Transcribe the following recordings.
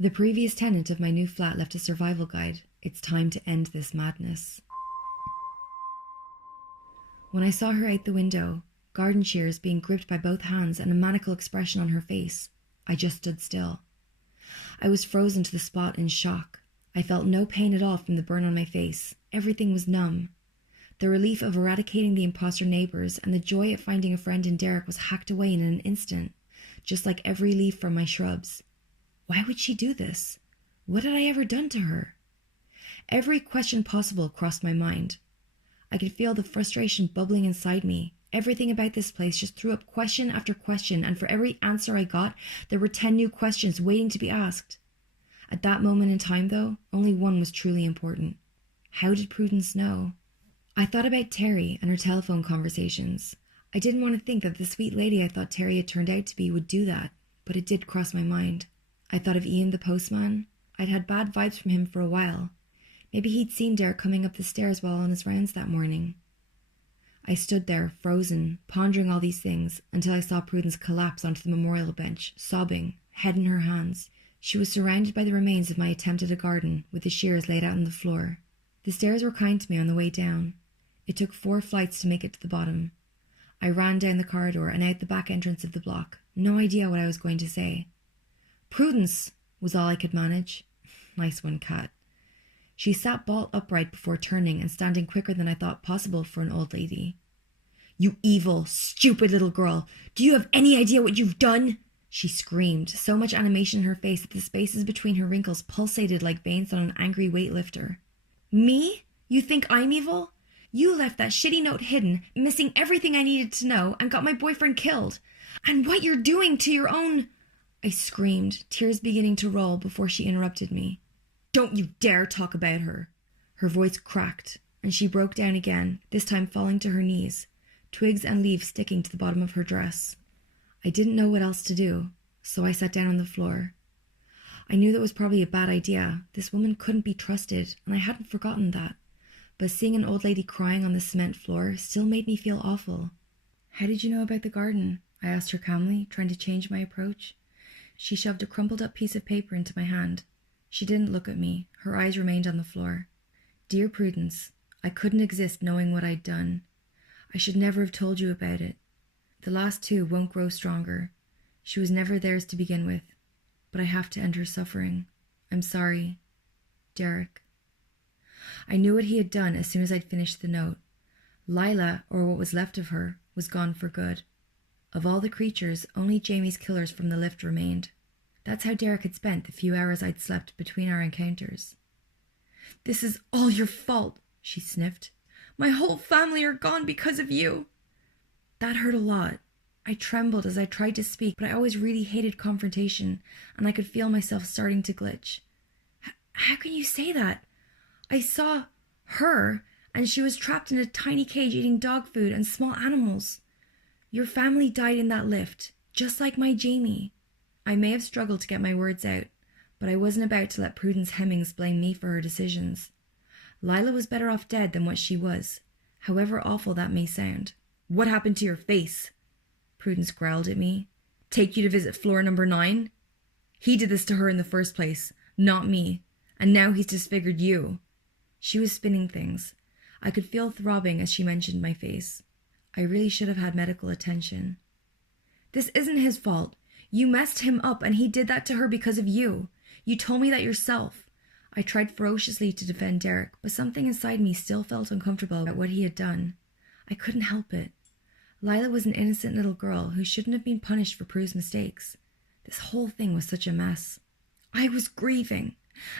The previous tenant of my new flat left a survival guide. It's time to end this madness. When I saw her out the window, garden shears being gripped by both hands and a maniacal expression on her face, I just stood still. I was frozen to the spot in shock. I felt no pain at all from the burn on my face. Everything was numb. The relief of eradicating the imposter neighbours and the joy at finding a friend in Derek was hacked away in an instant, just like every leaf from my shrubs. Why would she do this? What had I ever done to her? Every question possible crossed my mind. I could feel the frustration bubbling inside me. Everything about this place just threw up question after question, and for every answer I got, there were 10 new questions waiting to be asked. At that moment in time, though, only one was truly important. How did Prudence know? I thought about Terry and her telephone conversations. I didn't want to think that the sweet lady I thought Terry had turned out to be would do that, but it did cross my mind. I thought of Ian the postman. I'd had bad vibes from him for a while. Maybe he'd seen Derek coming up the stairs while on his rounds that morning. I stood there, frozen, pondering all these things, until I saw Prudence collapse onto the memorial bench, sobbing, head in her hands. She was surrounded by the remains of my attempt at a garden, with the shears laid out on the floor. The stairs were kind to me on the way down. It took 4 flights to make it to the bottom. I ran down the corridor and out the back entrance of the block, no idea what I was going to say. "Prudence," was all I could manage. Nice one, Cat. She sat bolt upright before turning and standing quicker than I thought possible for an old lady. "You evil, stupid little girl! Do you have any idea what you've done?" She screamed, so much animation in her face that the spaces between her wrinkles pulsated like veins on an angry weightlifter. "Me? You think I'm evil? You left that shitty note hidden, missing everything I needed to know, and got my boyfriend killed. And what you're doing to your own—" I screamed, tears beginning to roll before she interrupted me. "Don't you dare talk about her." Her voice cracked, and she broke down again, this time falling to her knees, twigs and leaves sticking to the bottom of her dress. I didn't know what else to do, so I sat down on the floor. I knew that was probably a bad idea. This woman couldn't be trusted, and I hadn't forgotten that. But seeing an old lady crying on the cement floor still made me feel awful. "How did you know about the garden?" I asked her calmly, trying to change my approach. She shoved a crumpled up piece of paper into my hand. She didn't look at me. Her eyes remained on the floor. "Dear Prudence, I couldn't exist knowing what I'd done. I should never have told you about it. The last 2 won't grow stronger. She was never theirs to begin with. But I have to end her suffering. I'm sorry. Derek." I knew what he had done as soon as I'd finished the note. Lila, or what was left of her, was gone for good. Of all the creatures, only Jamie's killers from the lift remained. That's how Derek had spent the few hours I'd slept between our encounters. "This is all your fault," she sniffed. "My whole family are gone because of you." That hurt a lot. I trembled as I tried to speak, but I always really hated confrontation, and I could feel myself starting to glitch. How can you say that? I saw her, and she was trapped in a tiny cage eating dog food and small animals. Your family died in that lift, just like my Jamie." I may have struggled to get my words out, but I wasn't about to let Prudence Hemmings blame me for her decisions. Lila was better off dead than what she was, however awful that may sound. "What happened to your face?" Prudence growled at me. "Take you to visit floor number 9? He did this to her in the first place, not me, and now he's disfigured you." She was spinning things. I could feel throbbing as she mentioned my face. I really should have had medical attention. "This isn't his fault. You messed him up, and he did that to her because of you. You told me that yourself." I tried ferociously to defend Derek, but something inside me still felt uncomfortable about what he had done. I couldn't help it. Lila was an innocent little girl who shouldn't have been punished for Prue's mistakes. This whole thing was such a mess. I was grieving,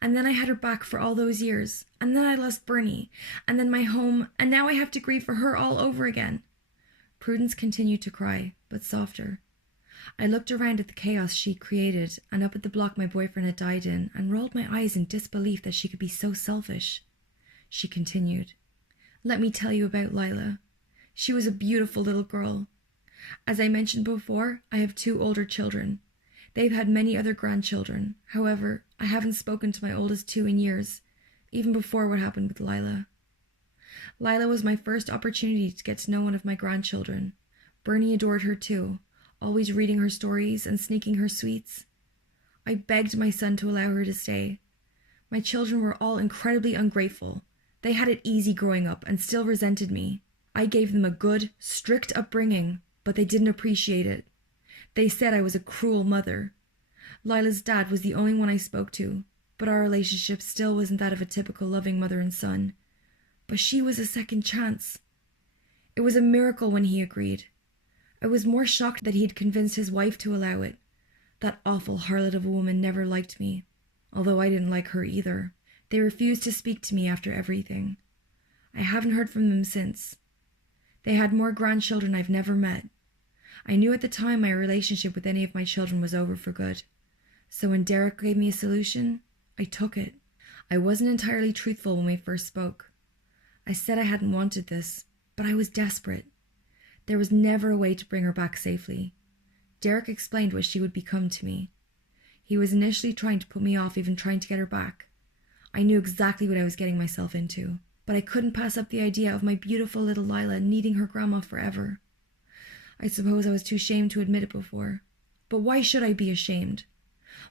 and then I had her back for all those years, and then I lost Bernie, and then my home, and now I have to grieve for her all over again. Prudence continued to cry, but softer. I looked around at the chaos she'd created and up at the block my boyfriend had died in and rolled my eyes in disbelief that she could be so selfish. She continued, "Let me tell you about Lila. She was a beautiful little girl. As I mentioned before, I have 2 older children. They've had many other grandchildren. However, I haven't spoken to my oldest 2 in years, even before what happened with Lila. Lila was my first opportunity to get to know one of my grandchildren. Bernie adored her too, always reading her stories and sneaking her sweets. I begged my son to allow her to stay. My children were all incredibly ungrateful. They had it easy growing up and still resented me. I gave them a good, strict upbringing, but they didn't appreciate it. They said I was a cruel mother. Lila's dad was the only one I spoke to, but our relationship still wasn't that of a typical loving mother and son. But she was a second chance. It was a miracle when he agreed. I was more shocked that he'd convinced his wife to allow it. That awful harlot of a woman never liked me, although I didn't like her either. They refused to speak to me after everything. I haven't heard from them since. They had more grandchildren I've never met. I knew at the time my relationship with any of my children was over for good. So when Derek gave me a solution, I took it. I wasn't entirely truthful when we first spoke. I said I hadn't wanted this, but I was desperate. There was never a way to bring her back safely. Derek explained what she would become to me. He was initially trying to put me off even trying to get her back. I knew exactly what I was getting myself into, but I couldn't pass up the idea of my beautiful little Lila needing her grandma forever. I suppose I was too ashamed to admit it before, but why should I be ashamed?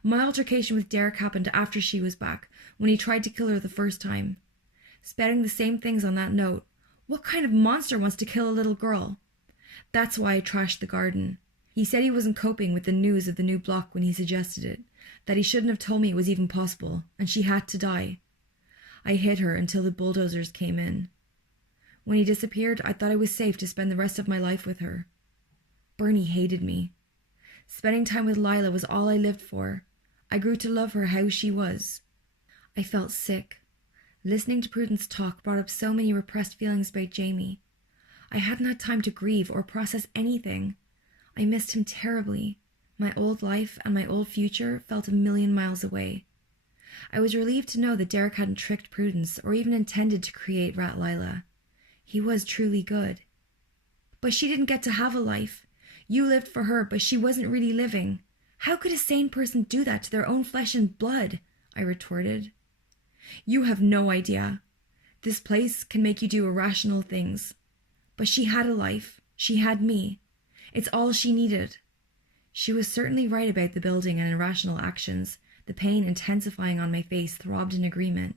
My altercation with Derek happened after she was back, when he tried to kill her the first time. Spouting the same things on that note, what kind of monster wants to kill a little girl? That's why I trashed the garden. He said he wasn't coping with the news of the new block when he suggested it, that he shouldn't have told me it was even possible, and she had to die. I hid her until the bulldozers came in. When he disappeared, I thought I was safe to spend the rest of my life with her. Bernie hated me. Spending time with Lila was all I lived for. I grew to love her how she was. I felt sick. Listening to Prudence talk brought up so many repressed feelings about Jamie. I hadn't had time to grieve or process anything. I missed him terribly. My old life and my old future felt a million miles away. I was relieved to know that Derek hadn't tricked Prudence or even intended to create Rat Lila. He was truly good. But she didn't get to have a life. You lived for her, but she wasn't really living. How could a sane person do that to their own flesh and blood? I retorted. You have no idea. This place can make you do irrational things. But she had a life. She had me. It's all she needed. She was certainly right about the building and irrational actions. The pain intensifying on my face throbbed in agreement.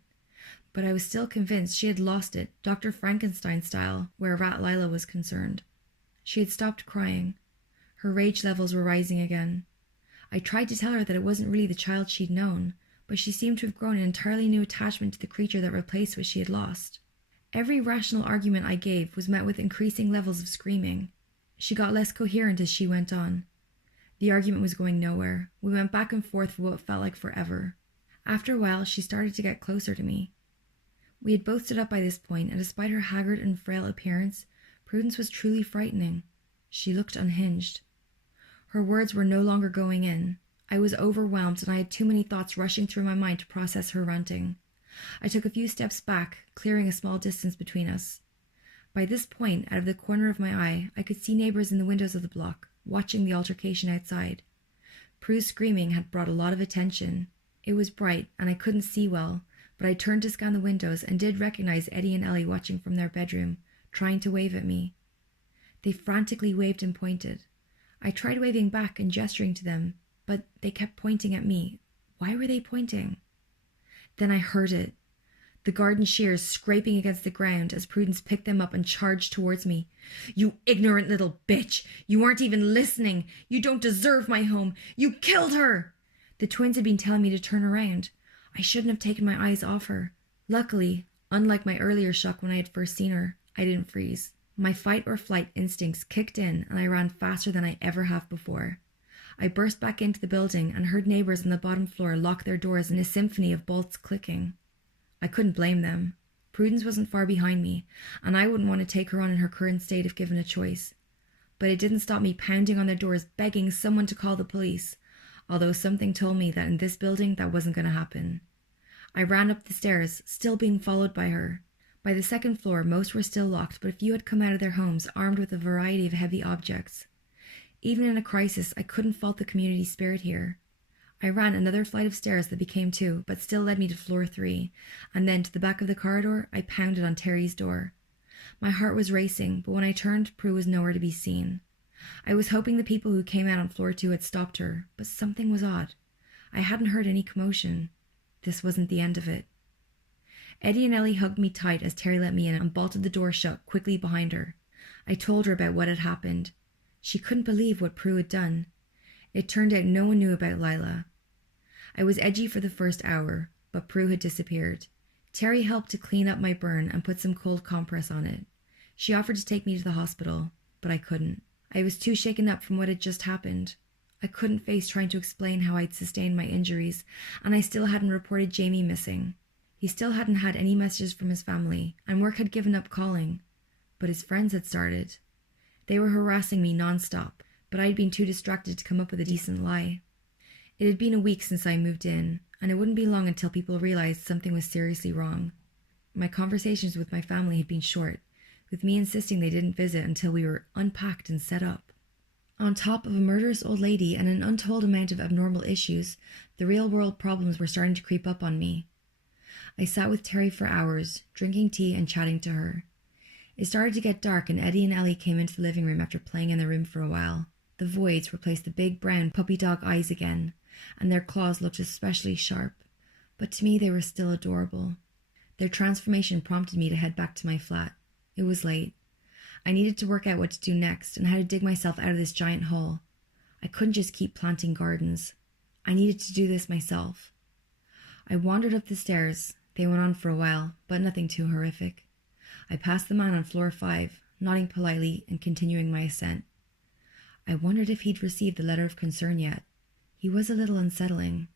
But I was still convinced she had lost it, Dr. Frankenstein style, where Rat Lila was concerned. She had stopped crying. Her rage levels were rising again. I tried to tell her that it wasn't really the child she'd known, but she seemed to have grown an entirely new attachment to the creature that replaced what she had lost. Every rational argument I gave was met with increasing levels of screaming. She got less coherent as she went on. The argument was going nowhere. We went back and forth for what felt like forever. After a while, she started to get closer to me. We had both stood up by this point, and despite her haggard and frail appearance, Prudence was truly frightening. She looked unhinged. Her words were no longer going in. I was overwhelmed, and I had too many thoughts rushing through my mind to process her ranting. I took a few steps back, clearing a small distance between us. By this point, out of the corner of my eye, I could see neighbors in the windows of the block, watching the altercation outside. Prue's screaming had brought a lot of attention. It was bright, and I couldn't see well, but I turned to scan the windows and did recognize Eddie and Ellie watching from their bedroom, trying to wave at me. They frantically waved and pointed. I tried waving back and gesturing to them, but they kept pointing at me. Why were they pointing? Then I heard it. The garden shears scraping against the ground as Prudence picked them up and charged towards me. You ignorant little bitch! You weren't even listening! You don't deserve my home! You killed her! The twins had been telling me to turn around. I shouldn't have taken my eyes off her. Luckily, unlike my earlier shock when I had first seen her, I didn't freeze. My fight or flight instincts kicked in, and I ran faster than I ever have before. I burst back into the building and heard neighbors on the bottom floor lock their doors in a symphony of bolts clicking. I couldn't blame them. Prudence wasn't far behind me, and I wouldn't want to take her on in her current state if given a choice. But it didn't stop me pounding on their doors, begging someone to call the police, although something told me that in this building that wasn't going to happen. I ran up the stairs, still being followed by her. By the second floor, most were still locked, but a few had come out of their homes armed with a variety of heavy objects. Even in a crisis, I couldn't fault the community spirit here. I ran another flight of stairs that became 2, but still led me to floor 3, and then to the back of the corridor, I pounded on Terry's door. My heart was racing, but when I turned, Prue was nowhere to be seen. I was hoping the people who came out on floor 2 had stopped her, but something was odd. I hadn't heard any commotion. This wasn't the end of it. Eddie and Ellie hugged me tight as Terry let me in and bolted the door shut quickly behind her. I told her about what had happened. She couldn't believe what Prue had done. It turned out no one knew about Lila. I was edgy for the first hour, but Prue had disappeared. Terry helped to clean up my burn and put some cold compress on it. She offered to take me to the hospital, but I couldn't. I was too shaken up from what had just happened. I couldn't face trying to explain how I'd sustained my injuries, and I still hadn't reported Jamie missing. He still hadn't had any messages from his family, and work had given up calling. But his friends had started. They were harassing me non-stop, but I'd been too distracted to come up with a decent lie. It had been a week since I moved in, and it wouldn't be long until people realized something was seriously wrong. My conversations with my family had been short, with me insisting they didn't visit until we were unpacked and set up. On top of a murderous old lady and an untold amount of abnormal issues, the real-world problems were starting to creep up on me. I sat with Terry for hours, drinking tea and chatting to her. It started to get dark and Eddie and Ellie came into the living room after playing in the room for a while. The voids replaced the big brown puppy dog eyes again, and their claws looked especially sharp. But to me they were still adorable. Their transformation prompted me to head back to my flat. It was late. I needed to work out what to do next and how to dig myself out of this giant hole. I couldn't just keep planting gardens. I needed to do this myself. I wandered up the stairs. They went on for a while, but nothing too horrific. I passed the man on floor 5, nodding politely and continuing my ascent. I wondered if he'd received the letter of concern yet. He was a little unsettling.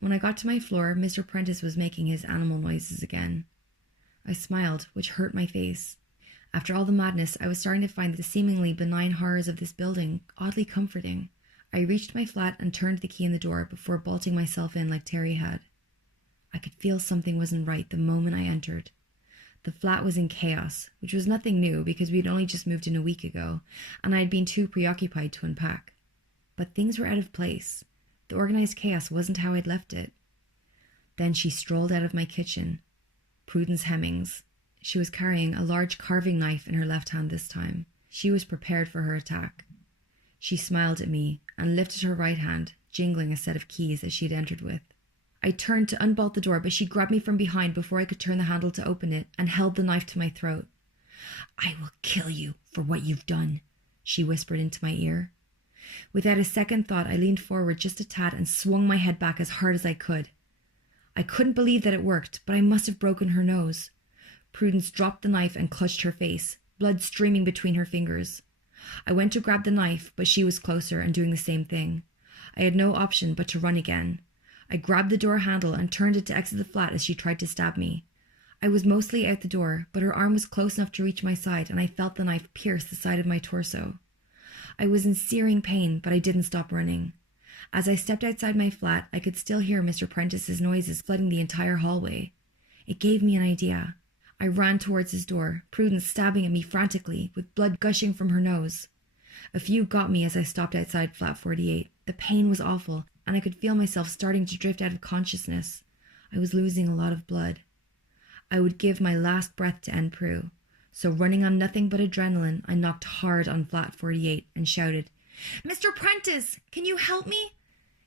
When I got to my floor, Mr. Prentice was making his animal noises again. I smiled, which hurt my face. After all the madness, I was starting to find the seemingly benign horrors of this building oddly comforting. I reached my flat and turned the key in the door before bolting myself in like Terry had. I could feel something wasn't right the moment I entered. The flat was in chaos, which was nothing new because we'd only just moved in a week ago, and I had been too preoccupied to unpack. But things were out of place. The organized chaos wasn't how I'd left it. Then she strolled out of my kitchen. Prudence Hemmings. She was carrying a large carving knife in her left hand this time. She was prepared for her attack. She smiled at me and lifted her right hand, jingling a set of keys that she had entered with. I turned to unbolt the door, but she grabbed me from behind before I could turn the handle to open it and held the knife to my throat. "I will kill you for what you've done," she whispered into my ear. Without a second thought, I leaned forward just a tad and swung my head back as hard as I could. I couldn't believe that it worked, but I must have broken her nose. Prudence dropped the knife and clutched her face, blood streaming between her fingers. I went to grab the knife, but she was closer and doing the same thing. I had no option but to run again. I grabbed the door handle and turned it to exit the flat as she tried to stab me. I was mostly out the door, but her arm was close enough to reach my side, and I felt the knife pierce the side of my torso. I was in searing pain, but I didn't stop running. As I stepped outside my flat, I could still hear Mr. Prentice's noises flooding the entire hallway. It gave me an idea. I ran towards his door, Prudence stabbing at me frantically, with blood gushing from her nose. A few got me as I stopped outside flat 48. The pain was awful, and I could feel myself starting to drift out of consciousness. I was losing a lot of blood. I would give my last breath to end Prue. So running on nothing but adrenaline, I knocked hard on flat 48 and shouted, "Mr. Prentice, can you help me?"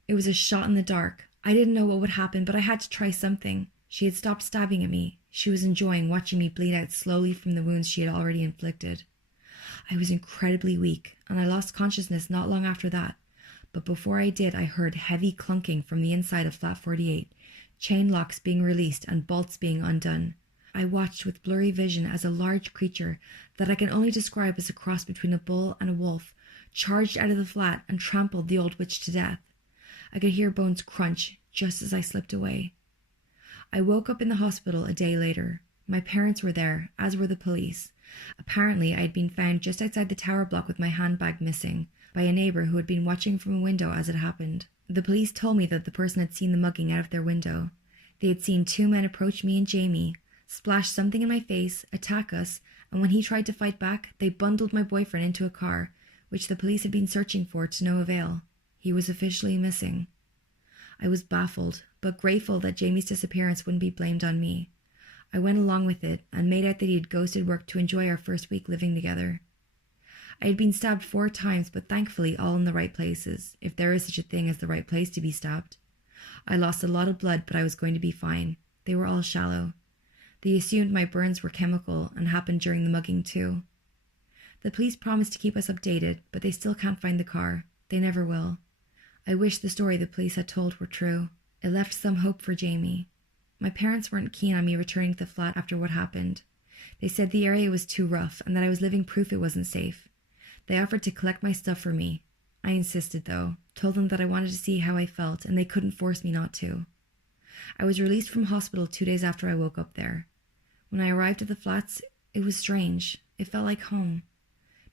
It was a shot in the dark. I didn't know what would happen, but I had to try something. She had stopped stabbing at me. She was enjoying watching me bleed out slowly from the wounds she had already inflicted. I was incredibly weak, and I lost consciousness not long after that. But before I did, I heard heavy clunking from the inside of flat 48, chain locks being released and bolts being undone. I watched with blurry vision as a large creature that I can only describe as a cross between a bull and a wolf charged out of the flat and trampled the old witch to death. I could hear bones crunch just as I slipped away. I woke up in the hospital a day later. My parents were there, as were the police. Apparently, I had been found just outside the tower block with my handbag missing by a neighbour who had been watching from a window as it happened. The police told me that the person had seen the mugging out of their window. They had seen 2 men approach me and Jamie, splash something in my face, attack us, and when he tried to fight back, they bundled my boyfriend into a car, which the police had been searching for to no avail. He was officially missing. I was baffled, but grateful that Jamie's disappearance wouldn't be blamed on me. I went along with it and made out that he had ghosted work to enjoy our first week living together. I had been stabbed 4 times, but thankfully all in the right places, if there is such a thing as the right place to be stabbed. I lost a lot of blood, but I was going to be fine. They were all shallow. They assumed my burns were chemical and happened during the mugging too. The police promised to keep us updated, but they still can't find the car. They never will. I wish the story the police had told were true. It left some hope for Jamie. My parents weren't keen on me returning to the flat after what happened. They said the area was too rough and that I was living proof it wasn't safe. They offered to collect my stuff for me. I insisted, though, told them that I wanted to see how I felt and they couldn't force me not to. I was released from hospital 2 days after I woke up there. When I arrived at the flats, it was strange. It felt like home.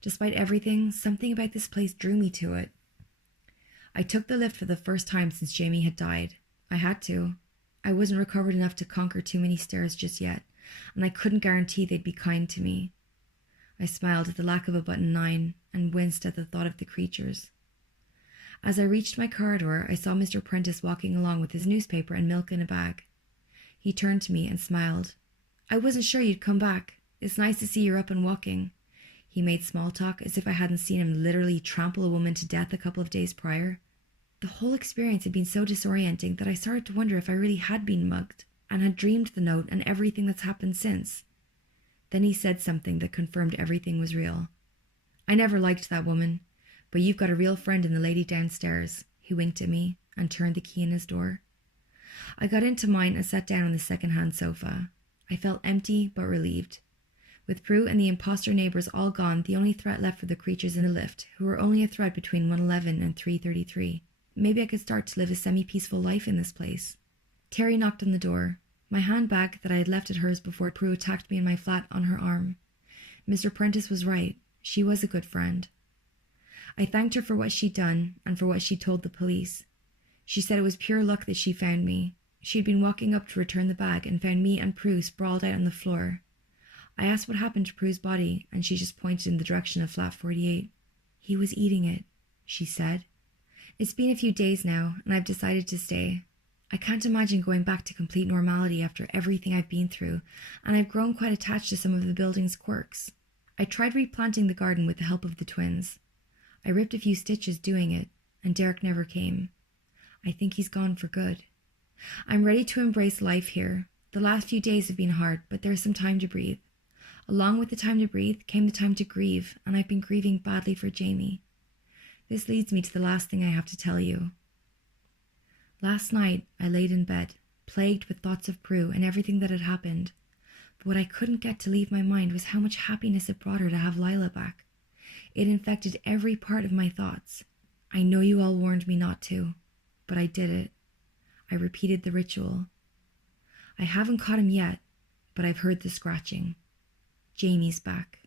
Despite everything, something about this place drew me to it. I took the lift for the first time since Jamie had died. I had to. I wasn't recovered enough to conquer too many stairs just yet, and I couldn't guarantee they'd be kind to me. I smiled at the lack of a button 9 and winced at the thought of the creatures. As I reached my corridor, I saw Mr. Prentice walking along with his newspaper and milk in a bag. He turned to me and smiled. "I wasn't sure you'd come back. It's nice to see you're up and walking." He made small talk as if I hadn't seen him literally trample a woman to death a couple of days prior. The whole experience had been so disorienting that I started to wonder if I really had been mugged and had dreamed the note and everything that's happened since. Then he said something that confirmed everything was real. "I never liked that woman, but you've got a real friend in the lady downstairs." He winked at me and turned the key in his door. I got into mine and sat down on the second-hand sofa. I felt empty but relieved. With Prue and the imposter neighbours all gone, the only threat left were the creatures in the lift, who were only a threat between 111 and 333. Maybe I could start to live a semi-peaceful life in this place. Terry knocked on the door. My handbag that I had left at hers before Prue attacked me in my flat on her arm. Mr. Prentice was right. She was a good friend. I thanked her for what she'd done and for what she'd told the police. She said it was pure luck that she found me. She'd been walking up to return the bag and found me and Prue sprawled out on the floor. I asked what happened to Prue's body, and she just pointed in the direction of flat 48. "He was eating it," she said. "It's been a few days now, and I've decided to stay. I can't imagine going back to complete normality after everything I've been through, and I've grown quite attached to some of the building's quirks. I tried replanting the garden with the help of the twins. I ripped a few stitches doing it, and Derek never came. I think he's gone for good. I'm ready to embrace life here. The last few days have been hard, but there's some time to breathe. Along with the time to breathe came the time to grieve, and I've been grieving badly for Jamie. This leads me to the last thing I have to tell you. Last night, I laid in bed, plagued with thoughts of Prue and everything that had happened. But what I couldn't get to leave my mind was how much happiness it brought her to have Lila back. It infected every part of my thoughts. I know you all warned me not to, but I did it. I repeated the ritual. I haven't caught him yet, but I've heard the scratching. Jamie's back.